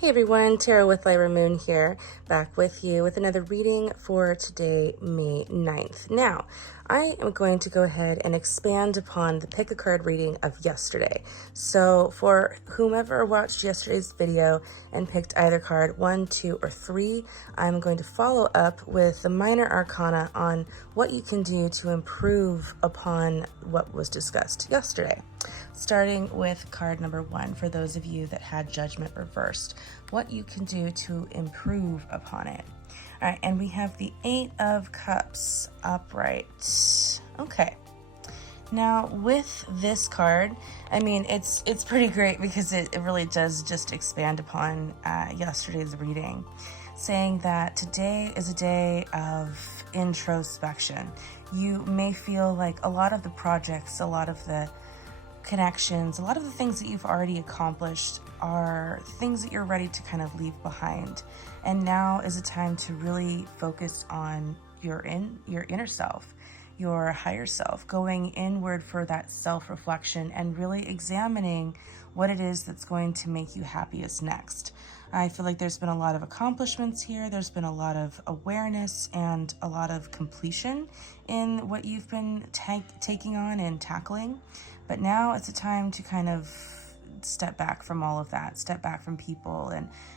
Hey everyone, Tarot with Lyra Moon here, back with you with another reading for today, May 9th. Now, I am going to go ahead and expand upon the pick a card reading of yesterday. So for whomever watched yesterday's video and picked either card 1, 2, or 3, I'm going to follow up with the minor arcana on what you can do to improve upon what was discussed yesterday. Starting with card number 1, for those of you that had Judgment reversed, what you can do to improve upon it. All right, and we have the 8 of Cups upright. Okay. Now with this card, I mean, it's pretty great because it really does just expand upon yesterday's reading, saying that today is a day of introspection. You may feel like a lot of the projects, a lot of the connections, a lot of the things that you've already accomplished are things that you're ready to kind of leave behind. And now is a time to really focus on your inner self, your higher self, going inward for that self-reflection and really examining what it is that's going to make you happiest next. I feel like there's been a lot of accomplishments here. There's been a lot of awareness and a lot of completion in what you've been taking on and tackling. But now it's a time to kind of step back from all of that, step back from people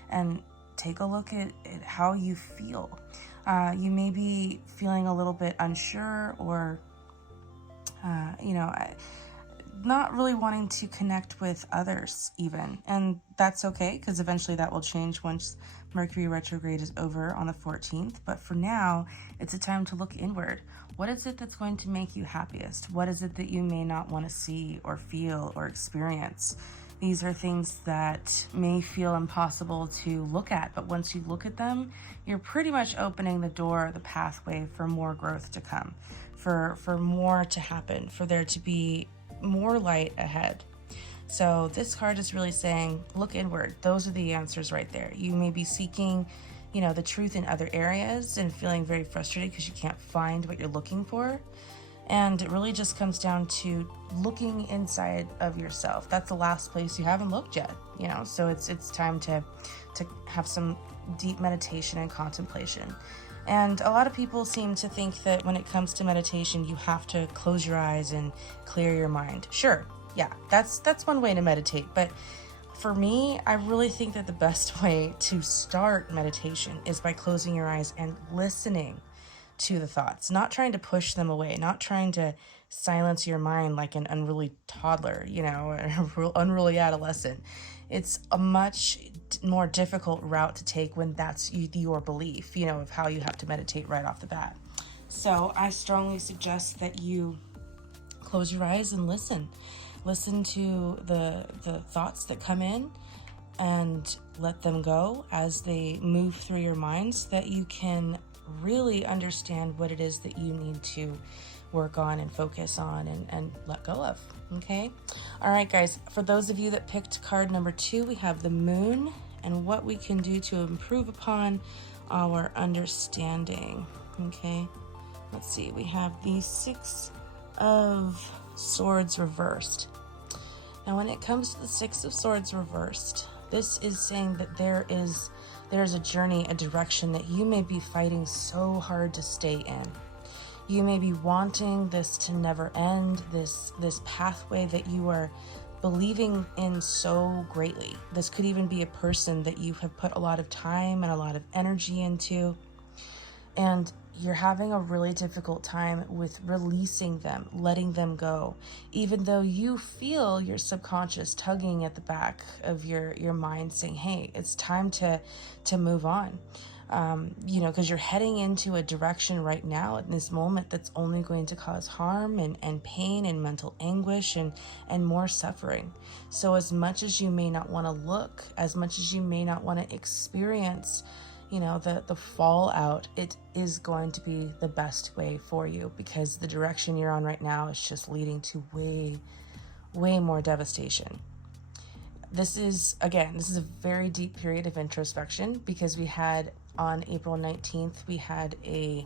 and take a look at how you feel. You may be feeling a little bit unsure or, not really wanting to connect with others even. And that's okay, because eventually that will change once Mercury retrograde is over on the 14th. But for now, it's a time to look inward. What is it that's going to make you happiest? What is it that you may not want to see or feel or experience? These are things that may feel impossible to look at, but once you look at them, you're pretty much opening the door, the pathway for more growth to come, for more to happen, for there to be more light ahead. So this card is really saying, look inward. Those are the answers right there. You may be seeking, the truth in other areas and feeling very frustrated because you can't find what you're looking for. And it really just comes down to looking inside of yourself. That's the last place you haven't looked yet, so it's time to have some deep meditation and contemplation. And a lot of people seem to think that when it comes to meditation, you have to close your eyes and clear your mind. Sure, yeah, that's one way to meditate. But for me, I really think that the best way to start meditation is by closing your eyes and listening to the thoughts, not trying to push them away, not trying to silence your mind like an unruly toddler, an unruly adolescent. It's a much more difficult route to take when that's your belief, of how you have to meditate right off the bat. So I strongly suggest that you close your eyes and listen to the thoughts that come in and let them go as they move through your mind, so that you can really understand what it is that you need to work on and focus on and let go of. Okay. All right, guys, for those of you that picked card number 2, we have the Moon and what we can do to improve upon our understanding. Okay, let's see, we have the 6 of Swords reversed. Now when it comes to the 6 of Swords reversed, this is saying that there's a journey, a direction that you may be fighting so hard to stay in. You may be wanting this to never end, this pathway that you are believing in so greatly. This could even be a person that you have put a lot of time and a lot of energy into, and you're having a really difficult time with releasing them, letting them go, even though you feel your subconscious tugging at the back of your mind saying, hey, it's time to move on. Because you're heading into a direction right now in this moment that's only going to cause harm and pain and mental anguish and more suffering. So as much as you may not want to look, as much as you may not want to experience, the fallout, it is going to be the best way for you, because the direction you're on right now is just leading to way, way more devastation. This is a very deep period of introspection, because we had on April 19th, we had a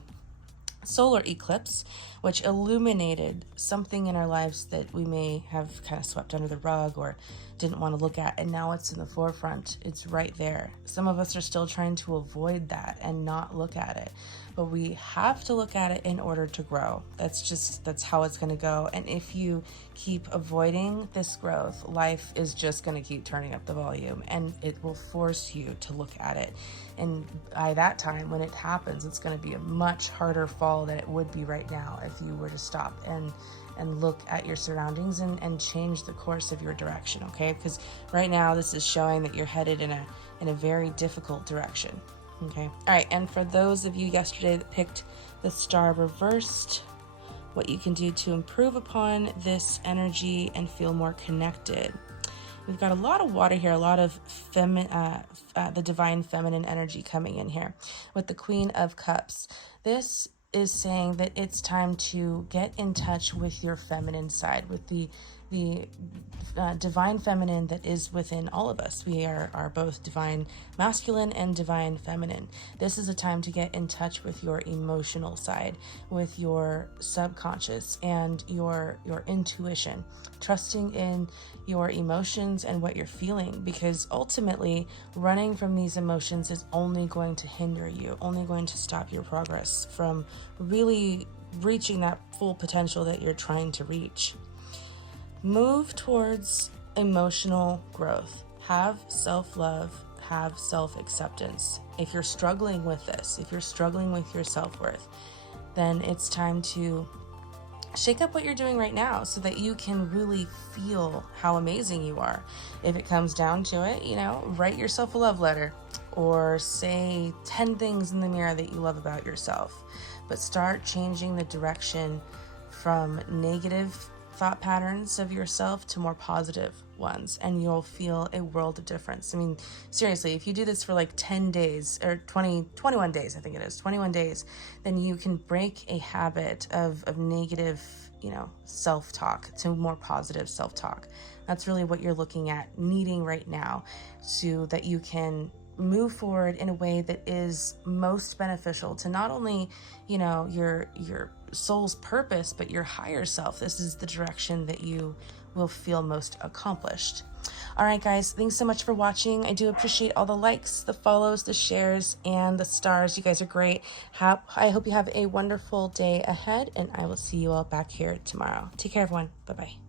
solar eclipse, which illuminated something in our lives that we may have kind of swept under the rug or didn't want to look at, and now it's in the forefront. It's right there. Some of us are still trying to avoid that and not look at it, but we have to look at it in order to grow. That's how it's going to go. And if you keep avoiding this growth, life is just going to keep turning up the volume, and it will force you to look at it. And by that time, when it happens, it's going to be a much harder fall than it would be right now if you were to stop and look at your surroundings and change the course of your direction, okay? Because right now this is showing that you're headed in a very difficult direction, okay? All right, and for those of you yesterday that picked the star reversed, what you can do to improve upon this energy and feel more connected. We've got a lot of water here, a lot of the divine feminine energy coming in here with the Queen of Cups. This is saying that it's time to get in touch with your feminine side, with the divine feminine that is within all of us. We are both divine masculine and divine feminine. This is a time to get in touch with your emotional side, with your subconscious and your intuition, trusting in your emotions and what you're feeling, because ultimately running from these emotions is only going to hinder you, only going to stop your progress from really reaching that full potential that you're trying to reach. Move towards emotional growth. Have self-love, have self-acceptance. If you're struggling with this, if you're struggling with your self-worth, then it's time to shake up what you're doing right now so that you can really feel how amazing you are. If it comes down to it, write yourself a love letter or say 10 things in the mirror that you love about yourself. But start changing the direction from negative thought patterns of yourself to more positive ones, and you'll feel a world of difference. I mean, seriously, if you do this for like 10 days or 21 days, I think it is 21 days, then you can break a habit of negative, self-talk to more positive self-talk. That's really what you're looking at needing right now, so that you can move forward in a way that is most beneficial to not only, your soul's purpose, but your higher self. This is the direction that you will feel most accomplished. All right, guys, thanks so much for watching. I do appreciate all the likes, the follows, the shares, and the stars. You guys are great. I hope you have a wonderful day ahead, and I will see you all back here tomorrow. Take care, everyone. Bye-bye.